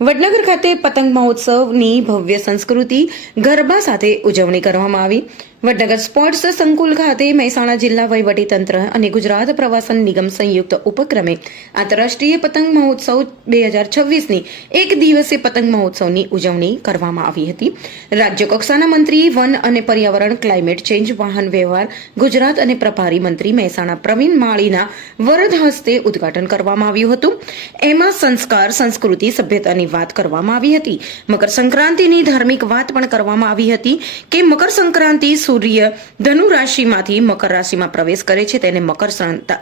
વડનગર ખાતે પતંગ મહોત્સવની ભવ્ય સંસ્કૃતિ ગરબા સાથે ઉજવણી કરવામાં આવી. વડનગર સ્પોર્ટ્સ સંકુલ ખાતે મહેસાણા જિલ્લા વહીવટીતંત્ર અને ગુજરાત પ્રવાસન નિગમ સંયુક્ત ઉપક્રમે આંતરરાષ્ટ્રીય પતંગ મહોત્સવ બે હજાર છવ્વીસની એક દિવસીય પતંગ મહોત્સવની ઉજવણી કરવામાં આવી હતી. રાજ્ય કક્ષાના મંત્રી, વન અને પર્યાવરણ, ક્લાઇમેટ ચેન્જ, વાહન વ્યવહાર, ગુજરાત અને પ્રભારી મંત્રી મહેસાણા પ્રવીણ માળીના વરદ હસ્તે ઉદ્ઘાટન કરવામાં આવ્યું હતું. એમાં સંસ્કાર, સંસ્કૃતિ, સભ્યતાની વાત કરવામાં આવી હતી. મકર સંક્રાંતિની ધાર્મિક વાત પણ કરવામાં આવી હતી કે મકર સંક્રાંતિ સૂર્ય ધનુ રાશિમાંથી મકર રાશિમાં પ્રવેશ કરે છે. તેને મકર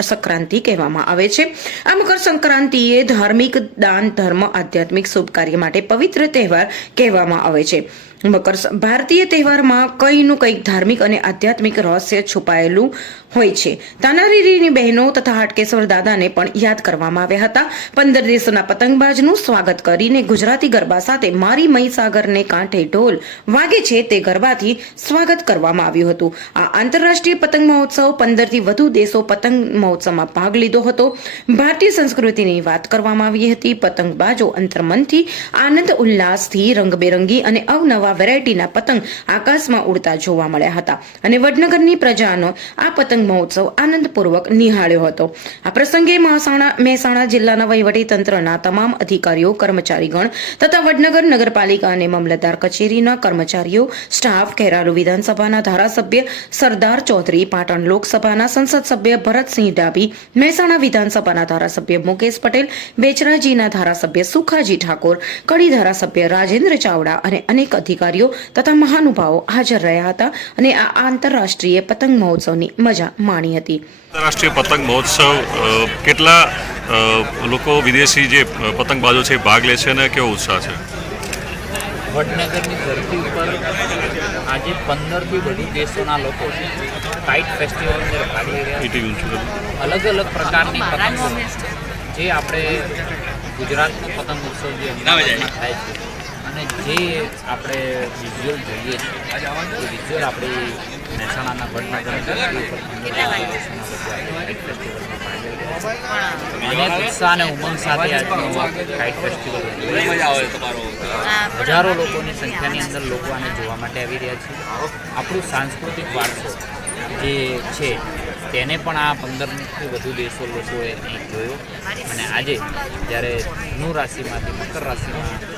સંક્રાંતિ કહેવામાં આવે છે. આ મકર સંક્રાંતિ એ ધાર્મિક દાન, ધર્મ, આધ્યાત્મિક શુભ કાર્ય માટે પવિત્ર તહેવાર કહેવામાં આવે છે. મકર ભારતીય તહેવારમાં કંઈનું કંઈક ધાર્મિક અને આધ્યાત્મિક રહસ્ય છુપાયેલું હોય છે. તાનારીરીની બહેનો તથા હાટકેશ્વર દાદાને પણ યાદ કરવામાં આવ્યા હતા. પંદર દેશોના પતંગબાજનું સ્વાગત કરીને ગુજરાતી ગરબા સાથે મારી મહીસાગરને કાંઠે ઢોલ વાગે છે તે ગરબાથી સ્વાગત કરવામાં આવ્યું હતું. આ આંતરરાષ્ટ્રીય પતંગ મહોત્સવ પંદરથી વધુ દેશો પતંગ મહોત્સવમાં ભાગ લીધો હતો. ભારતીય સંસ્કૃતિની વાત કરવામાં આવી હતી. પતંગબાજો અંતર્મનથી આનંદ, ઉલ્લાસથી રંગબેરંગી અને અવનવા વેરાયટીના પતંગ આકાશમાં ઉડતા જોવા મળ્યા હતા. અને વડનગરની પ્રજાનો આ પતંગ મહોત્સવ આનંદપૂર્વક નિહાળ્યો હતો. આ પ્રસંગે મહેસાણા મહેસાણા જિલ્લાના વહીવટીતંત્રના તમામ અધિકારીઓ, કર્મચારીગણ તથા વડનગર નગરપાલિકા અને મામલતદાર કચેરીના કર્મચારીઓ, સ્ટાફ, ખેરાલુ વિધાનસભાના ધારાસભ્ય સરદાર ચૌધરી, પાટણ લોકસભાના સંસદ સભ્ય ભરતસિંહ ડાભી, મહેસાણા વિધાનસભાના ધારાસભ્ય મુકેશ પટેલ, બેચરાજીના ધારાસભ્ય સુખાજી ઠાકોર, કડી ધારાસભ્ય રાજેન્દ્ર ચાવડા અને અનેક અધિકારીઓ તથા મહાનુભાવો હાજર રહ્યા હતા અને આ આંતરરાષ્ટ્રીય પતંગ મહોત્સવની મજા માણી હતી. આંતરરાષ્ટ્રીય પતંગ મહોત્સવ કેટલા લોકો વિદેશી જે પતંગબાજો છે ભાગ લે છે અને કેવો ઉત્સાહ છે? વડનગરની ધરતી ઉપર આજે પંદરથી વધુ દેશોના લોકો કાઇટ ફેસ્ટિવલ અંદર ભાગ લઈ રહ્યા છે. અલગ અલગ પ્રકારની પતંગો જે આપણે ગુજરાતનો પતંગ ઉત્સવ જે થાય છે. અને જે આપણે વિઝ્યુઅલ જોઈએ છીએ એ વિઝ્યુઅલ આપણી મહેસાણાના વડનગર છે અનેક ઉત્સાહ અને ઉમંગ સાથે હજારો લોકોની સંખ્યાની અંદર લોકો આને જોવા માટે આવી રહ્યા છે આપણું સાંસ્કૃતિક વારસો જે છે તેને પણ આ પંદરથી વધુ દેશો લોકોએ જોયો અને આજે જ્યારે ધનુ રાશિમાંથી મકર રાશિમાં